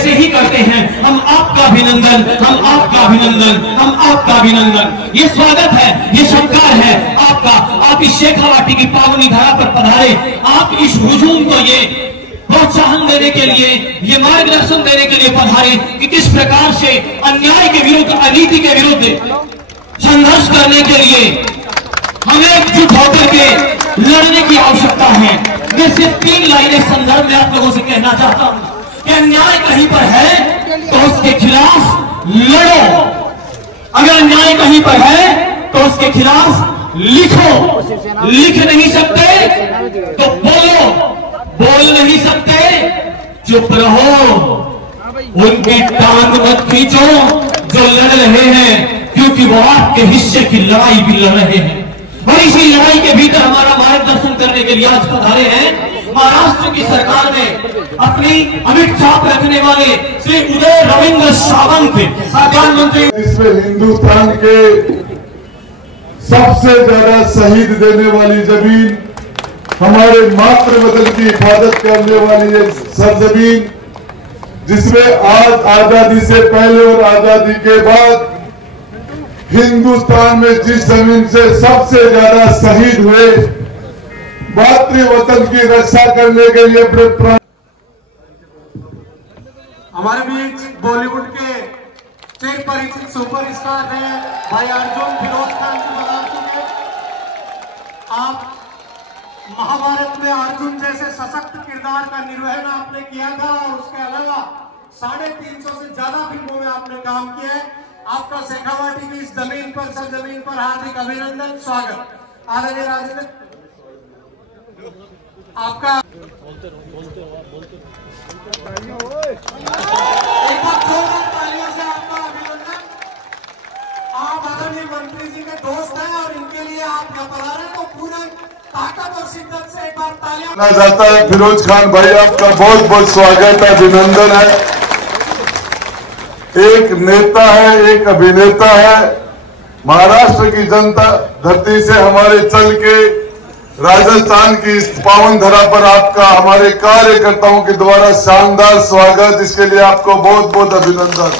ऐसे ही करते हैं। हम आपका अभिनंदन, हम आपका अभिनंदन, हम आपका अभिनंदन। ये स्वागत है, ये सत्कार है आपका। आप इस शेखावाटी की पावनी धरा पर पधारे, आप इस हुजूम को ये प्रोत्साहन देने के लिए, ये मार्गदर्शन देने के लिए पधारे कि किस प्रकार से अन्याय के विरुद्ध, अनीति के विरुद्ध संघर्ष करने के लिए हमें एकजुट होकर के लड़ने की आवश्यकता है। मैं सिर्फ 3 लाइनें संदर्भ में आप लोगों से कहना चाहता हूं कि अन्याय कहीं पर है तो उसके खिलाफ लड़ो, अगर अन्याय कहीं पर है तो उसके खिलाफ लिखो। लिख नहीं सकते तो बोलो, बोल नहीं सकते चुप रहो। उनकी टांग मत खींचो जो लड़ रहे हैं, क्योंकि वो आपके हिस्से की लड़ाई भी लड़ रहे हैं। और इसी लड़ाई के भीतर हमारा मार्गदर्शन करने के लिए आज पधारे हैं महाराष्ट्र की सरकार में अपनी अमिट छाप रखने वाले श्री उदय रविंद्र सावंत प्रधानमंत्री। इसमें हिंदुस्तान के सबसे ज्यादा शहीद देने वाली जमीन, हमारे मातृ वतन की हिफाजत करने वाली ये सरजमीन, जिसमें आज आजादी से पहले और आजादी के बाद हिंदुस्तान में जिस जमीन से सबसे ज्यादा शहीद हुए, मातृ वतन की रक्षा करने के लिए अपने प्राण। हमारे बीच बॉलीवुड के चिर परिचित सुपरस्टार हैं भाई अर्जुन फिरोज खान जी बता चुके। आप महाभारत में अर्जुन जैसे सशक्त किरदार का निर्वहन आपने किया था और उसके अलावा 350 से ज्यादा फिल्मों में आपने काम किया है। आपका शेखावाटी की इस जमीन पर, सरजमीन पर हार्दिक अभिनंदन, स्वागत। आदरणीय राजेंद्र, आपका एक बार जोरदार तालियों से आपका अभिनंदन। आप आदरणीय मंत्री जी के दोस्त हैं और इनके लिए आप यहाँ पर आ रहे हैं, तो पूरे ताकत और शिद्दत से एक बार तालियां जाता है। फिरोज खान भाई, आपका बहुत बहुत स्वागत है, अभिनंदन है। एक नेता है, एक अभिनेता है। महाराष्ट्र की जनता धरती से हमारे चल के राजस्थान की इस पावन धरा पर आपका हमारे कार्यकर्ताओं के द्वारा शानदार स्वागत, इसके लिए आपको बहुत बहुत अभिनंदन।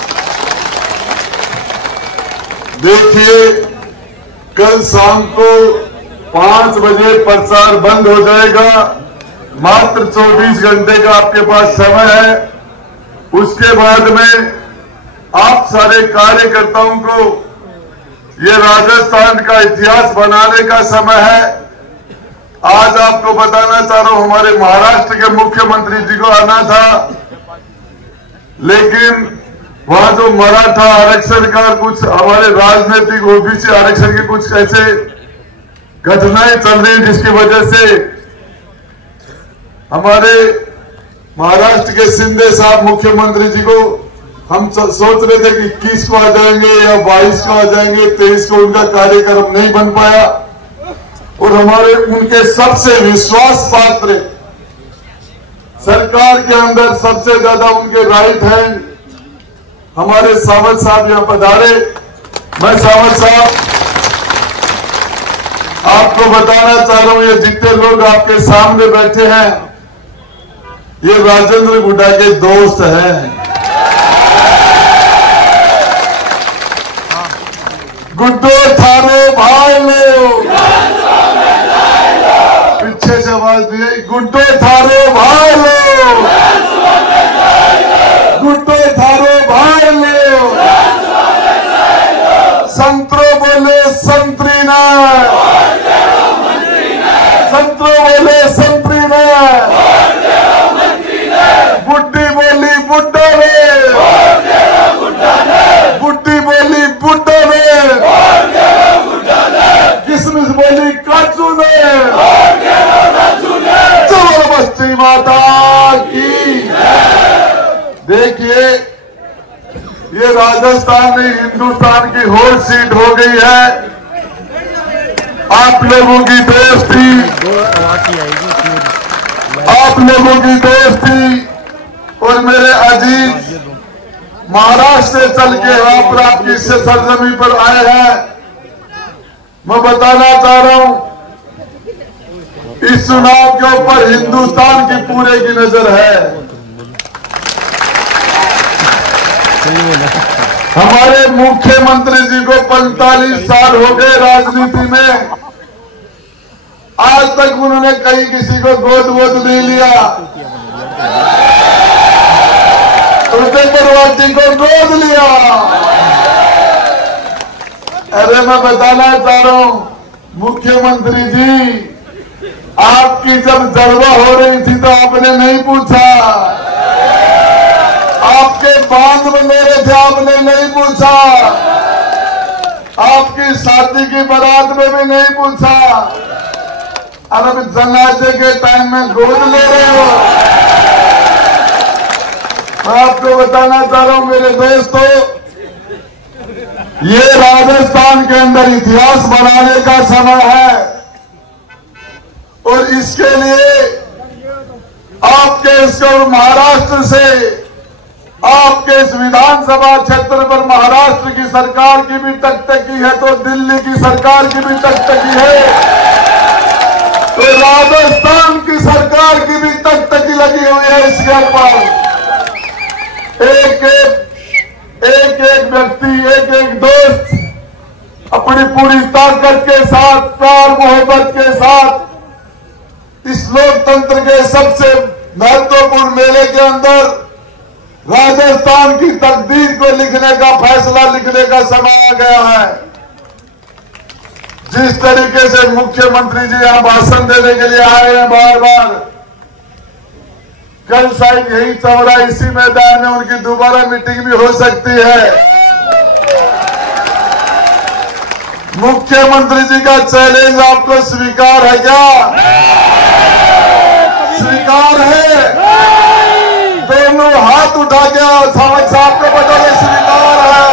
देखिए, कल शाम को 5 बजे प्रचार बंद हो जाएगा। मात्र 24 घंटे का आपके पास समय है। उसके बाद में आप सारे कार्यकर्ताओं को ये राजस्थान का इतिहास बनाने का समय है। आज आपको बताना चाह रहा हूं, हमारे महाराष्ट्र के मुख्यमंत्री जी को आना था, लेकिन वहां जो मराठा आरक्षण का कुछ, हमारे राजनीतिक ओबीसी आरक्षण की कुछ ऐसे घटनाएं चल रही, जिसकी वजह से हमारे महाराष्ट्र के शिंदे साहब मुख्यमंत्री जी को हम सोच रहे थे कि 21 को आ जाएंगे या 22 को आ जाएंगे, 23 को उनका कार्यक्रम नहीं बन पाया। और हमारे उनके सबसे विश्वास पात्र, सरकार के अंदर सबसे ज्यादा उनके राइट हैंड हमारे सावंत साहब यहां पधारे। मैं सावंत साहब आपको बताना चाह रहा हूं, ये जितने लोग आपके सामने बैठे हैं, ये राजेंद्र गुड्डा के दोस्त हैं। गुड्डो थारो भाई लो, पीछे से आवाज दी, गुड्डो थारो भाई लो, गुड्डो थारो भाई लो। संतरो बोले संतरी ना, संतरो बोले संतरी ना, बुड्ढी बोली बुड्ढा रे, बुड्ढी बोली बुड्ढा रे, किसमिस बोली काचू ने, चलो बस्ती माता की। देखिए, ये राजस्थान में हिंदुस्तान की हॉट सीट हो गई है। आप लोगों की दोस्ती, आप लोगों की दोस्ती और मेरे अजीज महाराष्ट्र से चल के यहाँ पर आपकी सरजमी पर आए हैं। मैं बताना चाह रहा हूं, इस चुनाव के ऊपर हिंदुस्तान की पूरे की नजर है। हमारे मुख्यमंत्री जी को 45 साल हो गए राजनीति में, आज तक उन्होंने कहीं किसी को गोद नहीं लिया। प्रवासी को गोद लिया। अरे मैं बताना चाह रहा हूं मुख्यमंत्री जी, आपकी जब जलवा हो रही थी तो आपने नहीं पूछा, आपके बांध में ले रहे थे आपने नहीं पूछा, आपकी शादी की बारात में भी नहीं पूछा, और अब जनाजे के टाइम में गोद ले रहे हो। मैं आपको बताना चाह रहा हूं मेरे दोस्तों, ये राजस्थान के अंदर इतिहास बनाने का समय है, और इसके लिए आपके इसको महाराष्ट्र से, आपके इस विधानसभा क्षेत्र पर महाराष्ट्र की सरकार की भी टकटकी है तो दिल्ली की सरकार की भी टकटकी है, तो राजस्थान की सरकार की भी टकटकी लगी हुई है इसके ऊपर। एक व्यक्ति, एक दोस्त अपनी पूरी ताकत के साथ, प्यार मोहब्बत के साथ इस लोकतंत्र के सबसे महत्वपूर्ण मेले के अंदर राजस्थान की तकदीर को लिखने का, फैसला लिखने का समय आ गया है। जिस तरीके से मुख्यमंत्री जी यहां भाषण देने के लिए आए हैं बार बार, कल शायद यही चौरा इसी मैदान में उनकी दोबारा मीटिंग भी हो सकती है। मुख्यमंत्री जी का चैलेंज आपको स्वीकार है क्या? स्वीकार है? दोनों हाथ उठा के साहब को बताइए स्वीकार है।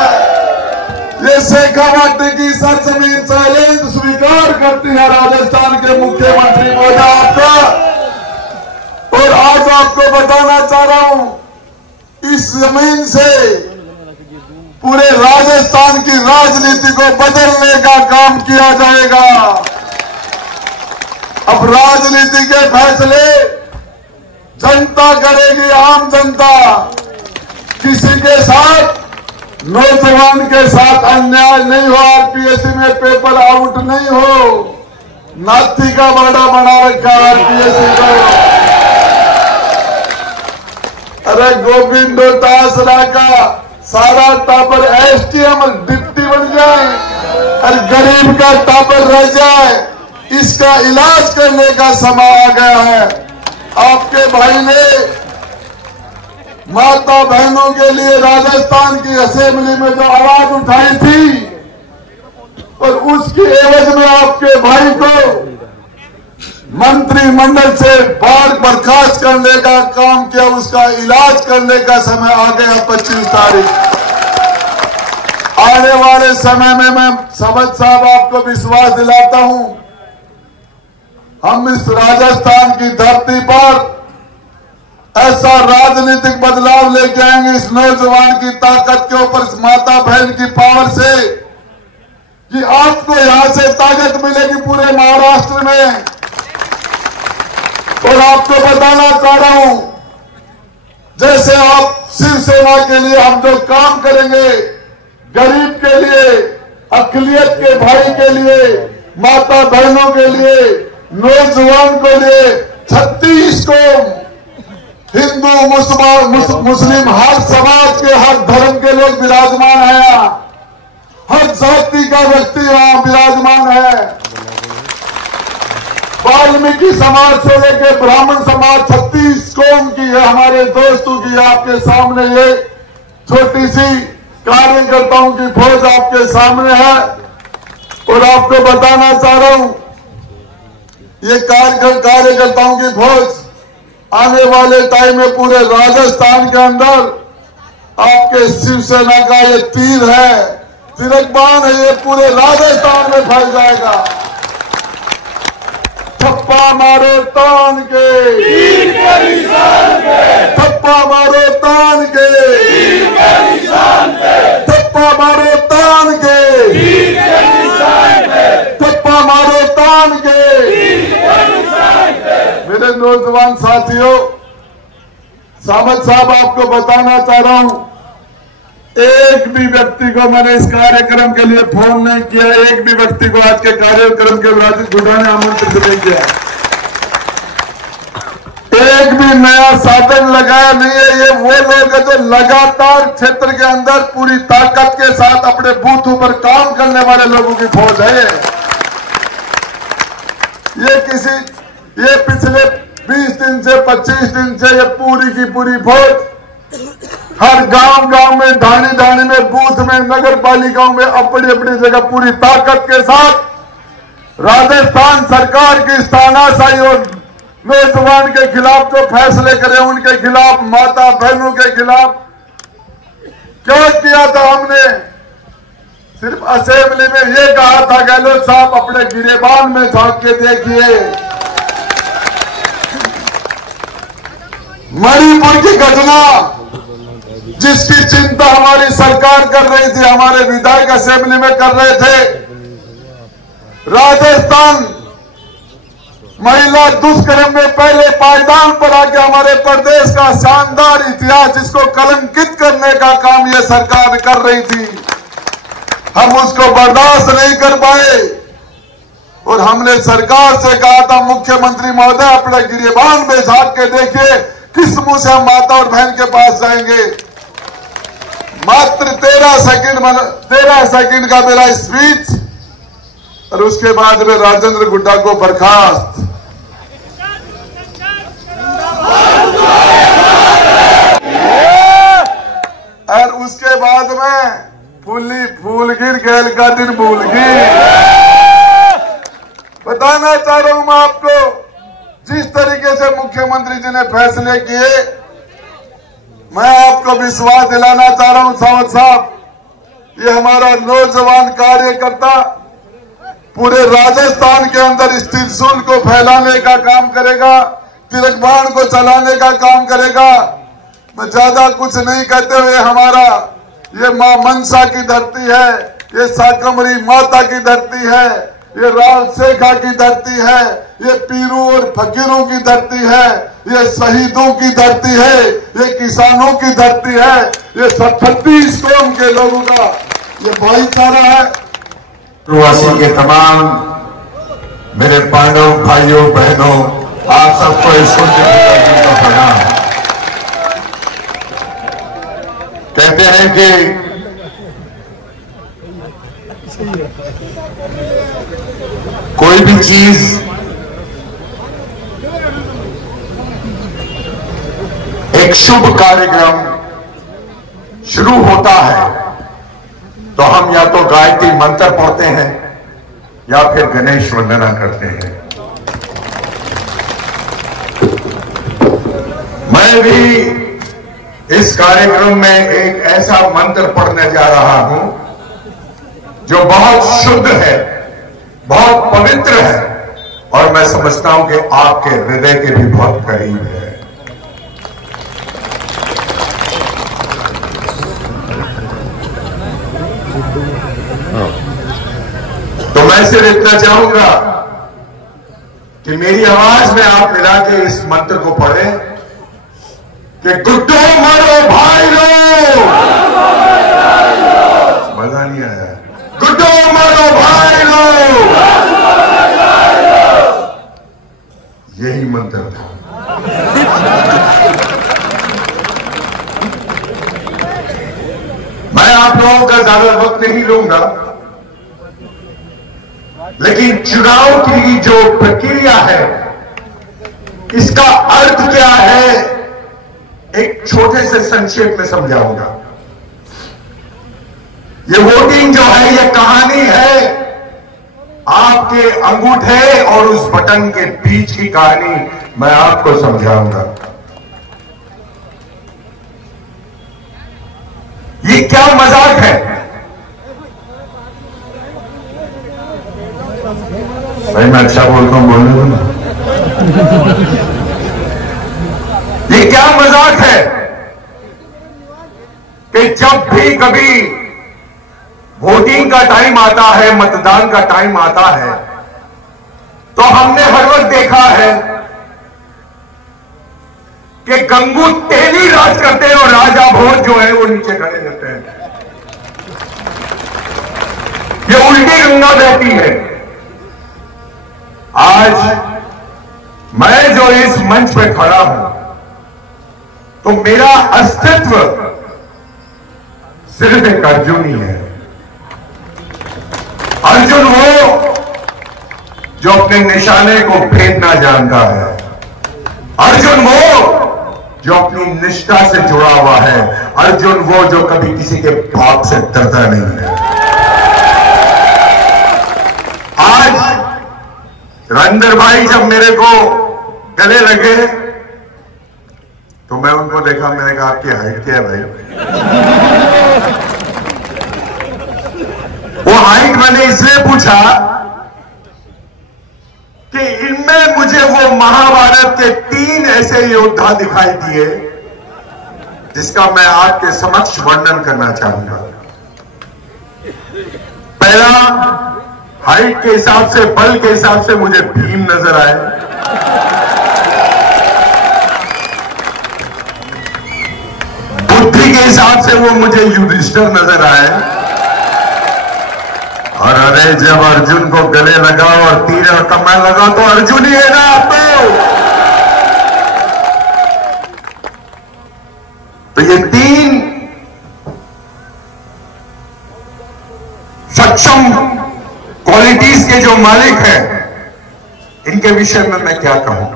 ये शेखावाटी की सरजमीन चैलेंज स्वीकार करती है राजस्थान के मुख्यमंत्री महोदय आपका। और आज आपको बताना चाह रहा हूं, इस जमीन से पूरे राजस्थान की राजनीति को बदलने का काम किया जाएगा। अब राजनीति के फैसले जनता करेगी, आम जनता। किसी के साथ, नौजवान के साथ अन्याय नहीं हो, आरपीएससी में पेपर आउट नहीं हो, नाथी का बाड़ा बना रखा आरपीएससी को। अरे गोविंदो तासरा का सारा टापर एसटीएम डिप्टी बन जाए और गरीब का टापर रह जाए, इसका इलाज करने का समय आ गया है। आपके भाई ने माता बहनों के लिए राजस्थान की असेंबली में जो आवाज उठाई थी, और उसकी एवज में आपके भाई को मंत्रिमंडल से बाहर बर्खास्त करने का काम किया, उसका इलाज करने का समय आ गया 25 तारीख। आने वाले समय में मैं समझ साहब आपको विश्वास दिलाता हूं, हम इस राजस्थान की धरती पर ऐसा राजनीतिक बदलाव लेके आएंगे इस नौजवान की ताकत के ऊपर, इस माता बहन की पावर से, कि आपको यहां से ताकत मिलेगी पूरे महाराष्ट्र में। और आपको बताना चाह रहा हूं, जैसे आप शिवसेना के लिए हम जो काम करेंगे, गरीब के लिए, अकलियत के भाई के लिए, माता बहनों के लिए, नौजवान के लिए, 36 को हिंदू मुस्लिम हर समाज के, हर धर्म के लोग विराजमान हैं, हर जाति का व्यक्ति वहां विराजमान है। वाल्मीकि समाज से लेकर ब्राह्मण समाज 36 कौम की है, हमारे दोस्तों की। आपके सामने ये छोटी सी कार्यकर्ताओं की फौज आपके सामने है, और आपको बताना चाह रहा हूं, ये कार्यकर्ताओं की फौज आने वाले टाइम में पूरे राजस्थान के अंदर आपके शिवसेना का ये तीर है, तिरकबान है, ये पूरे राजस्थान में फैल जाएगा। थप्पा मारो तान के, थप्पा मारो तान के, थप्पा मारो तान के, थप्पा मारो तान के। मेरे नौजवान साथियों, सामत साहब आपको बताना चाह रहा हूं, एक भी व्यक्ति को मैंने इस कार्यक्रम के लिए फोन नहीं किया, एक भी व्यक्ति को आज के कार्यक्रम के राजेश गुड्डा ने आमंत्रित नहीं किया, एक भी नया साधन लगाया नहीं है। ये वो लोग हैं जो लगातार क्षेत्र के अंदर पूरी ताकत के साथ अपने बूथों पर काम करने वाले लोगों की फौज है। ये पिछले 20 दिन से 25 दिन से ये पूरी की पूरी फौज हर गांव में, ढाणी में, बूथ में, नगर पालिकाओं में अपनी अपनी जगह पूरी ताकत के साथ राजस्थान सरकार की तानाशाही और नौजवान के खिलाफ जो फैसले करें उनके खिलाफ, माता बहनों के खिलाफ क्या किया था हमने। सिर्फ असेंबली में ये कहा था गहलोत साहब अपने गिरेबान में झांक के देखिए। मणिपुर की घटना जिसकी चिंता हमारी सरकार कर रही थी, हमारे विधायक असेंबली में कर रहे थे। राजस्थान महिला दुष्कर्म में पहले पायदान पर आके हमारे प्रदेश का शानदार इतिहास जिसको कलंकित करने का काम ये सरकार कर रही थी, हम उसको बर्दाश्त नहीं कर पाए और हमने सरकार से कहा था मुख्यमंत्री महोदय अपने गिरेबान में झांक के देखिए किस मुंह से हम माता और बहन के पास जाएंगे। मात्र 13 सेकंड का मेरा स्पीच और उसके बाद में राजेंद्र गुड्डा को बर्खास्त। और उसके बाद में फूल गिर गैल का दिन भूल गई। बताना चाह रहा हूं मैं आपको, जिस तरीके से मुख्यमंत्री जी ने फैसले किए, मैं आपको विश्वास दिलाना चाह रहा हूं सावंत साहब, ये हमारा नौजवान कार्यकर्ता पूरे राजस्थान के अंदर इस त्रिशूल को फैलाने का काम करेगा, तिरंगबाण को चलाने का काम करेगा। मैं ज्यादा कुछ नहीं कहते हुए, हमारा ये मां मनसा की धरती है, ये शाकंभरी माता की धरती है, ये राजशेखा की धरती है, ये पीरों और फकीरों की धरती है, ये शहीदों की धरती है, ये किसानों की धरती है, ये 36 कौम के लोगों का ये भाईचारा है। वासी के तमाम मेरे पांडव भाइयों बहनों, आप सबको इस सूर्य का प्रणाम। कहते हैं कि कोई भी चीज एक शुभ कार्यक्रम शुरू होता है तो हम या तो गायत्री मंत्र पढ़ते हैं या फिर गणेश वंदना करते हैं। मैं भी इस कार्यक्रम में एक ऐसा मंत्र पढ़ने जा रहा हूं जो बहुत शुद्ध है, बहुत पवित्र है और मैं समझता हूं कि आपके हृदय के भी बहुत करीब है। तो मैं सिर्फ इतना चाहूंगा कि मेरी आवाज में आप मिला के इस मंत्र को पढ़ें कि गुड्डो मरो भाई लो। मजा नहीं आया? गुड्डो मरो भाई लो, यही मंत्र था। मैं आप लोगों का ज्यादा वक्त नहीं लूंगा, लेकिन चुनाव की जो प्रक्रिया है इसका अर्थ क्या है एक छोटे से संक्षेप में समझाऊंगा। ये वोटिंग जो है ये कहानी है आपके अंगूठे और उस बटन के बीच की कहानी मैं आपको समझाऊंगा। ये क्या मजाक है? भाई मैं अच्छा बोलता हूं, बोलने दो ना। ये क्या मजाक है कि जब भी कभी वोटिंग का टाइम आता है, मतदान का टाइम आता है, तो हमने हर वक्त देखा है कि गंगू तेली राज करते हैं और राजा भोज जो है वो नीचे खड़े रहते हैं। मंच पे खड़ा हूं तो मेरा अस्तित्व सिर्फ एक अर्जुन ही है। अर्जुन वो जो अपने निशाने को भेदना जानता है। अर्जुन वो जो अपनी निष्ठा से जुड़ा हुआ है। अर्जुन वो जो कभी किसी के बाप से डरता नहीं है। आज रविंदर भाई जब मेरे को गले लगे तो मैं उनको देखा, मैंने कहा आपकी हाइट क्या है भाई? वो हाइट मैंने इसलिए पूछा कि इनमें मुझे वो महाभारत के 3 ऐसे योद्धा दिखाई दिए जिसका मैं आपके समक्ष वर्णन करना चाहूंगा। पहला, हाइट के हिसाब से, बल के हिसाब से मुझे भीम नजर आए। बुद्धि के हिसाब से वो मुझे युधिष्ठिर नजर आए। और अरे जब अर्जुन को गले लगा और तीर और कमान लगा तो अर्जुन ही है ना आपको। तो ये 3 सक्षम क्वालिटीज के जो मालिक हैं, इनके विषय में मैं क्या कहूं?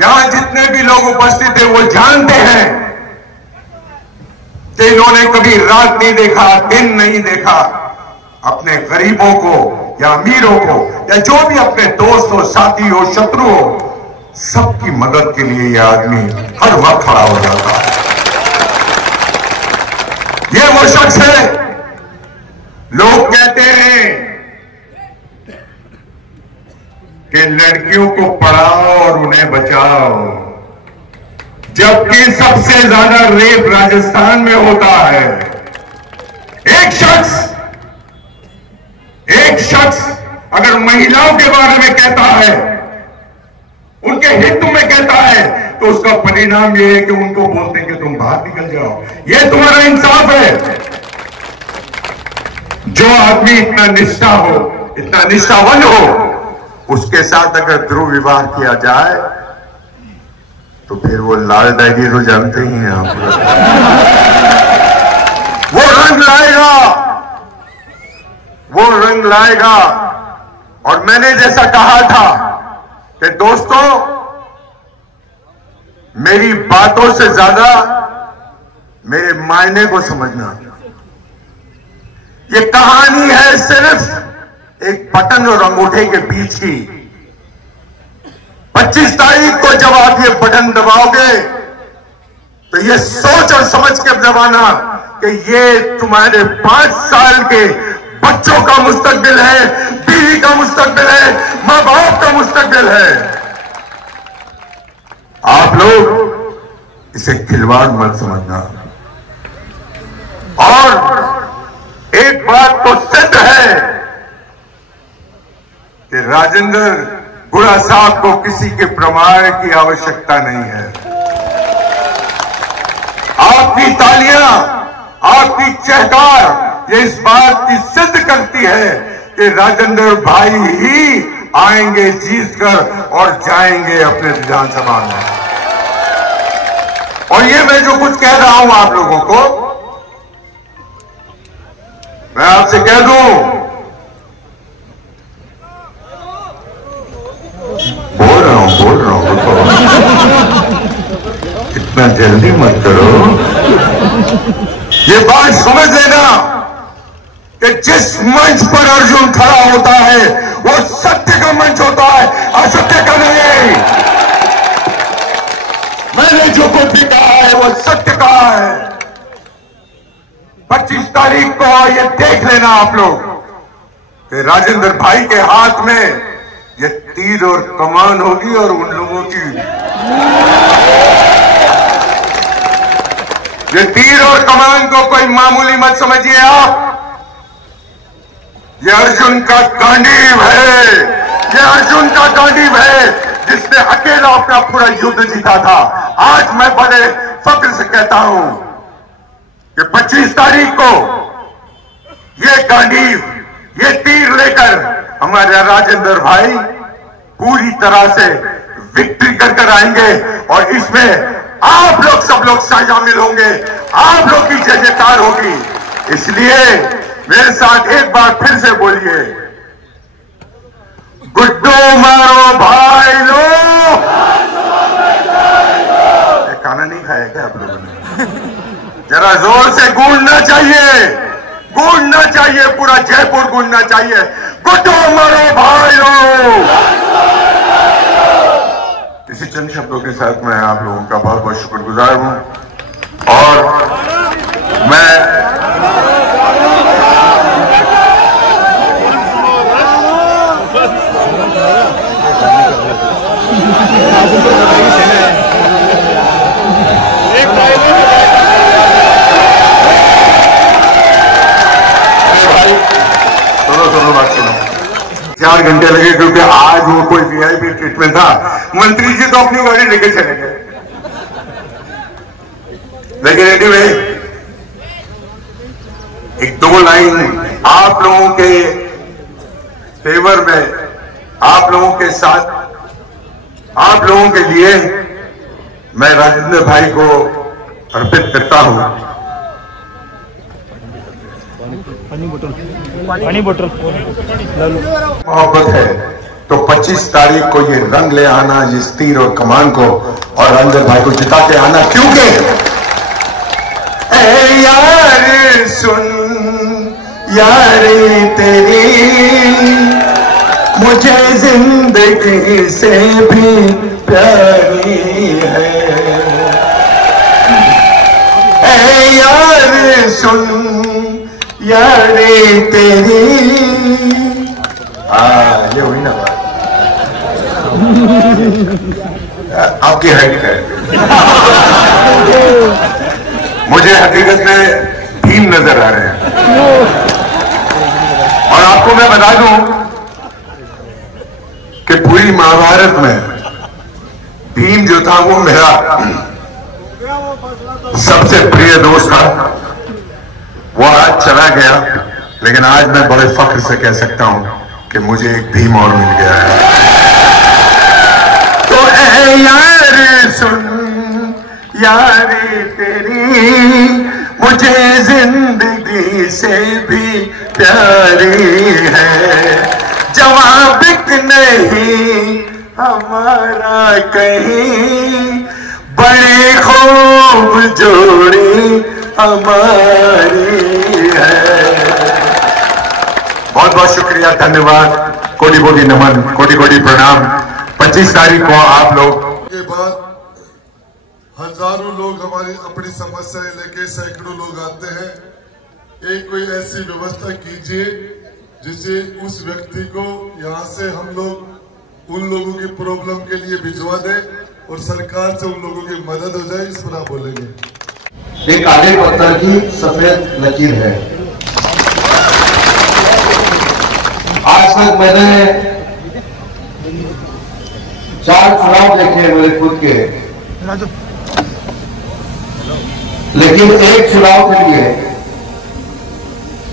यहां जितने भी लोग उपस्थित हैं वो जानते हैं कि इन्होंने कभी रात नहीं देखा, दिन नहीं देखा। अपने गरीबों को या अमीरों को या जो भी अपने दोस्त हो, साथी हो, शत्रु हो, सबकी मदद के लिए यह आदमी हर वक्त खड़ा हो जाता है। ये वो शख्स है, लोग कहते हैं कि लड़कियों को पढ़ाओ और उन्हें बचाओ, जबकि सबसे ज्यादा रेप राजस्थान में होता है। एक शख्स अगर महिलाओं के बारे में कहता है, उनके हित में कहता है, तो उसका परिणाम यह है कि उनको बोलते हैं कि तुम बाहर निकल जाओ। यह तुम्हारा इंसाफ है? जो आदमी इतना निष्ठा हो, इतना निष्ठावान हो, उसके साथ अगर ध्रुव विवाह किया जाए तो फिर वो लाल डायरी तो जानते ही हैं आप। वो रंग लाएगा। और मैंने जैसा कहा था कि दोस्तों, मेरी बातों से ज्यादा मेरे मायने को समझना। ये कहानी है सिर्फ एक बटन और अंगूठे के बीच की। 25 तारीख को जब आप ये बटन दबाओगे तो ये सोच और समझ के दबाना कि ये तुम्हारे 5 साल के बच्चों का मुस्तकबिल है, बीवी का मुस्तकबिल है, मां बाप का मुस्तकबिल है। आप लोग इसे खिलवाड़ मत समझना। और एक बात तो सिद्ध है कि राजेंद्र गुड़ा साहब को किसी के प्रमाण की आवश्यकता नहीं है। आपकी तालियां, आपकी चहकार ये इस बात की सिद्ध करती है कि राजेंद्र भाई ही आएंगे जीतकर और जाएंगे अपने विधानसभा में। और ये मैं जो कुछ कह रहा हूं आप लोगों को, मैं आपसे कह दूं, बोल रहा हूं इतना जल्दी मत करो। ये बात समझ लेना कि जिस मंच पर अर्जुन खड़ा होता है वो सत्य का मंच होता है, असत्य का नहीं। मैंने जो कुछ भी कहा है वो सत्य कहा है। 25 तारीख को ये देख लेना आप लोग कि राजेंद्र भाई के हाथ में ये तीर और कमान होगी और उन लोगों की ये तीर और कमान को कोई मामूली मत समझिए आप। ये अर्जुन का गांडीव है, ये अर्जुन का गांडीव है जिसने अकेला अपना पूरा युद्ध जीता था। आज मैं बड़े फक्र से कहता हूं कि 25 तारीख को ये गांडीव, ये तीर लेकर हमारे राजेंद्र भाई पूरी तरह से विक्ट्री कर आएंगे और इसमें आप लोग सब लोग शामिल होंगे, आप लोग की जय जयकार होगी। इसलिए मेरे साथ एक बार फिर से बोलिए, गुड्डू मारो भाई लो। खाना नहीं खाया क्या आप लोगों ने? जरा जोर से गूंजना चाहिए, गूंजना चाहिए, पूरा जयपुर गूंजना चाहिए, गुड्डू मारो भाई लो। इसी चंद शब्दों के साथ मैं आप लोगों का बहुत बहुत शुक्रगुजार हूं और मैं बात सुनो, 4 घंटे लगे क्योंकि आज वो कोई वीआईपी ट्रीटमेंट था। मंत्री जी तो अपनी गाड़ी लेके चले गए, लेकिन एनीवे एक 2 लाइन आप लोगों के फेवर में, आप लोगों के साथ, आप लोगों के लिए मैं राजेंद्र भाई को अर्पित करता हूं। पानी बोतल मोहब्बत है तो 25 तारीख को ये रंग ले आना, इस तीर और कमान को, और राजेंद्र भाई को जिता के आना। क्योंकि ऐ यार सुन यारी तेरी मुझे जिंदगी से भी प्यारी है। ऐ यार सुन यारी तेरी, ये हुई ना बात। आपकी हाइट है, मुझे हकीकत में भीम नजर आ रहे हैं। और आपको मैं बता दूं कि पूरी महाभारत में भीम जो था वो मेरा सबसे प्रिय दोस्त था। वो आज चला गया, लेकिन आज मैं बड़े फख्र से कह सकता हूं कि मुझे एक भीम और मिल गया है। तो ऐ यार सुन यारी तेरी मुझे जिंदगी से भी प्यारी है। जवाब नहीं हमारा कहीं, बड़ी खूब जोड़ी हमारी है। बहुत बहुत शुक्रिया, धन्यवाद, कोटि कोटि नमन, कोटि कोटि प्रणाम। 25 तारीख को आप लोग के बाद हजारों लोग हमारी अपनी समस्याएं लेके, सैकड़ों लोग आते हैं। एक कोई ऐसी व्यवस्था कीजिए जिससे उस व्यक्ति को यहाँ से हम लोग उन लोगों की प्रॉब्लम के लिए भिजवा दें और सरकार से उन लोगों की मदद हो जाए। इस पर आप बोलेंगे। एक काले पत्थर की सफेद लकीर है। आज तक मैंने 4 चुनाव देखे मेरे खुद के, लेकिन एक चुनाव के लिए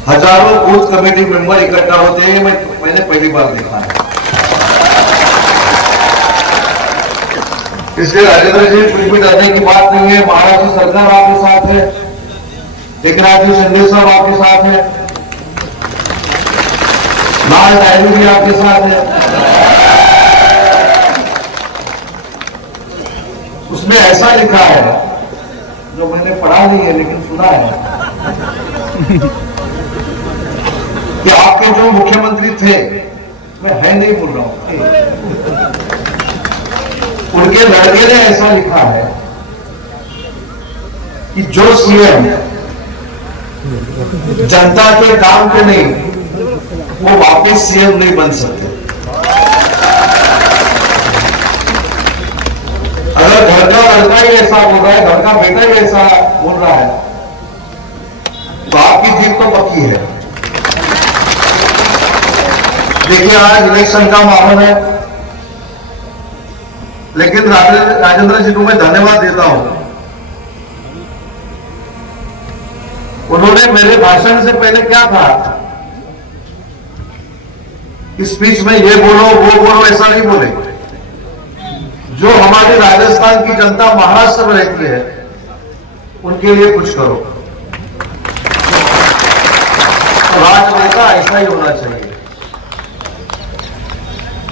हजारों बूथ कमेटी मेंबर इकट्ठा होते हैं मैंने पहली बार देखा है। इसलिए राजेंद्र जी कुछ भी डरने की बात नहीं है। महाराष्ट्र सरकार आपके साथ है, लेकिन आज संदेश साहब आपके साथ है, लाल डायरी भी आपके साथ है। उसमें ऐसा लिखा है जो मैंने पढ़ा नहीं है लेकिन सुना है कि आपके जो मुख्यमंत्री थे, मैं है नहीं बोल रहा हूं, उनके लड़के ने ऐसा लिखा है कि जो सीएम जनता के काम के नहीं, वो वापस सीएम नहीं बन सकते। अगर घर का लड़का ही ऐसा बोल रहा है, घर का बेटा ही ऐसा बोल रहा है, तो आपकी जीत तो पक्की है। देखिए आज इलेक्शन का माहौल है, लेकिन राजेंद्र जी को मैं धन्यवाद देता हूं। उन्होंने मेरे भाषण से पहले क्या कहा स्पीच में ये बोलो वो बोलो, ऐसा नहीं बोले। जो हमारी राजस्थान की जनता महाराष्ट्र में रहती है उनके लिए कुछ करो। राजनेता ऐसा ही होना चाहिए,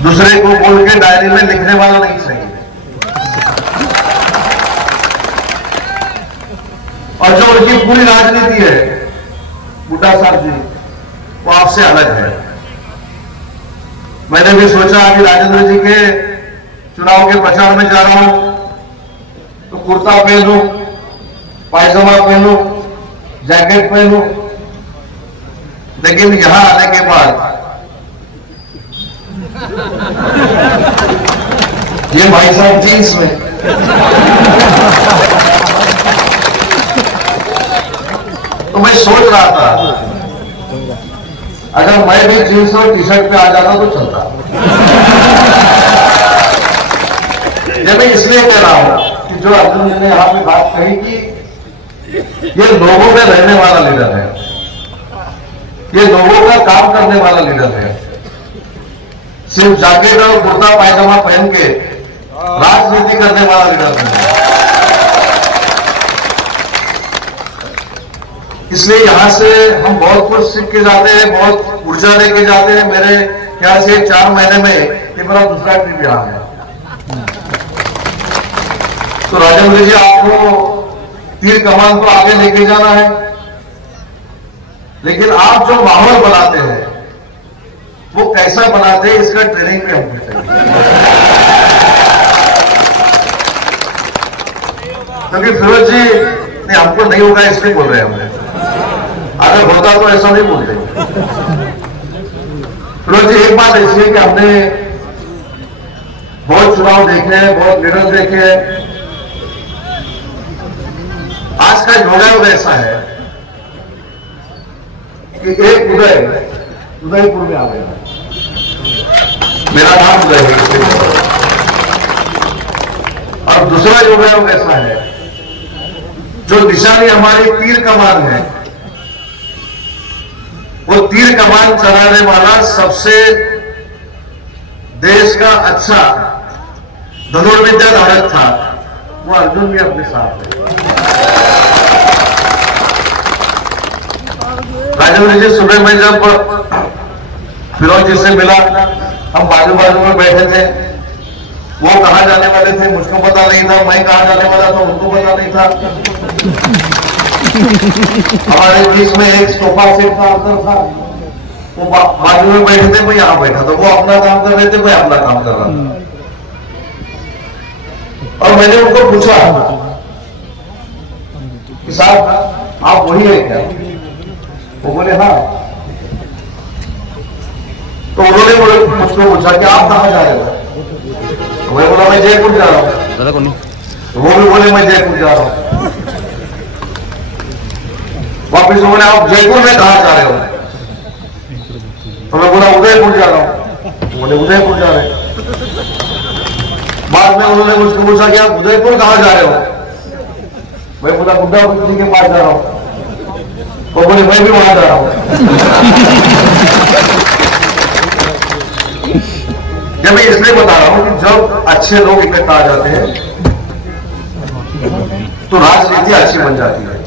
दूसरे को बोल के डायरी में लिखने वाला नहीं चाहिए। और जो उनकी पूरी राजनीति है बुड्ढा साहब जी, वो आपसे अलग है। मैंने भी सोचा कि राजेंद्र जी के चुनाव के प्रचार में जा रहा हूं तो कुर्ता पहनूं, पायजामा पहनूं, जैकेट पहनूं, लेकिन यहां आने के बाद ये भाई साहब जींस में, तो मैं सोच रहा था अगर मैं भी जींस और टी शर्ट पे आ जाता तो चलता। ये मैं इसलिए कह रहा हूं कि जो अर्जुन जी ने यहां पे बात कही कि ये लोगों में रहने वाला लीडर है, ये लोगों का काम करने वाला लीडर है। सिर्फ जैकेट और कुर्ता पायजामा पहन के राजनीति करने वाला लीडर है। इसलिए यहां से हम बहुत कुछ सीख के जाते हैं, बहुत ऊर्जा लेके जाते हैं। मेरे ख्याल से 4 महीने में ये मेरा दूसरा ट्रिप यहाँ है। तो राजेंद्र जी, आपको तीर कमान को आगे लेके जाना है, लेकिन आप जो माहौल बनाते हैं वो कैसा बनाते हैं इसका ट्रेनिंग में हमको चाहिए। क्योंकि फिरोज जी ने हमको नहीं होगा इसलिए बोल रहे हैं हमें, अगर होता तो ऐसा नहीं बोलते। फिरोज जी, एक बात ऐसी है कि हमने बहुत चुनाव देखे हैं, बहुत लीडर देखे हैं। आज का योग ऐसा है कि एक उदयपुर में आ गया, मेरा नाम उदय है, और दूसरा योग ऐसा है जो निशानी हमारी तीर कमान है, वो तीर कमान चलाने वाला सबसे देश का अच्छा धनुर्विद्याधारक था, वो अर्जुन भी अपने साथ है। राजेंद्र जी, सुबह में जब फिरोज जी से मिला, हम बाजू बाजू में बैठे थे। वो कहां जाने वाले थे मुझको पता नहीं था, मैं कहां जाने वाला था उनको पता नहीं था। हमारे बीच में एक सोफा सेट का अंतर था। वो बाजू में बैठे थे, मैं यहां बैठा था। वो अपना काम कर रहे थे, मैं अपना काम कर रहा था। और मैंने उनको पूछा कि साहब आप वही है क्या? वो बोले हाँ। तो उन्होंने मुझको पूछा कि आप कहां जा रहे हो? तो मैं बोला मैं जयपुर जा रहा हूं। तो वो भी बोले मैं जयपुर जा रहा हूं। वापिस बोले आप जयपुर में कहां जा रहे हो? तो मैं बोला उदयपुर जा रहा हूं। तो बोले उदयपुर जा रहे। बाद में उन्होंने मुझको पूछा कि आप उदयपुर कहां जा रहे हो? मैं बोला बुड्ढा जी के पास जा रहा हूं। वो बोले मैं भी वहां जा रहा हूं। ये मैं इसलिए बता रहा हूं कि जब अच्छे लोग इकट्ठा आ जाते हैं तो राजनीति अच्छी बन जाती है।